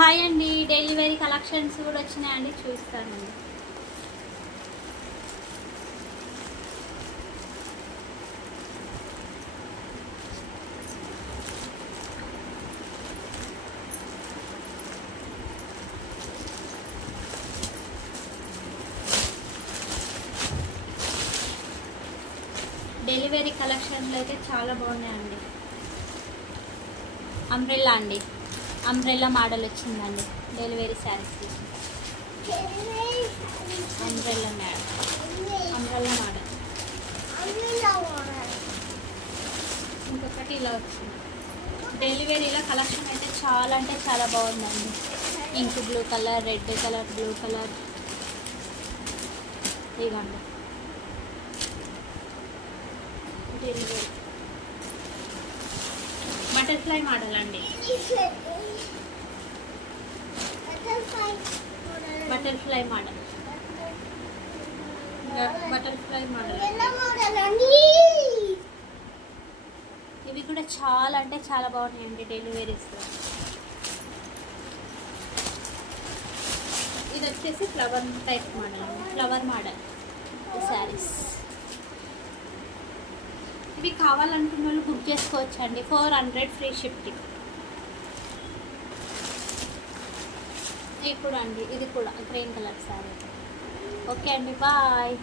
Hi అండి, delivery collections కూడా వచ్చినాయండి, చూస్తానండి. డెలివరీ కలెక్షన్లు అయితే చాలా బాగున్నాయండి. అంబ్రెల్లా అండి, అంబ్రెల్లా మోడల్ వచ్చిందండి delivery saris. Umbrella model, umbrella model. ఇంకొకటి ఇలా వచ్చింది. డెలివరీలో కలెక్షన్ అయితే చాలా అంటే చాలా బాగుందండి. Ink blue colour, red colour, blue colour. ఇవ్వండి డెలివరీ బటర్ఫ్లై మోడల్ అండి. Butterfly model, butterfly model. ఇవి కూడా చాలా అంటే చాలా బాగున్నాయండి డెలివరీస్లో. ఇది వచ్చేసి ఫ్లవర్ టైప్ మోడల్ అండి, ఫ్లవర్ మోడల్ శారీస్. ఇవి కావాలనుకున్న వాళ్ళు బుక్ చేసుకోవచ్చండి. 400 ఫ్రీ షిప్పింగ్. ఇప్పుడు అండి ఇది కూడా గ్రీన్ కలర్ శారీ. ఓకే అండి, బాయ్.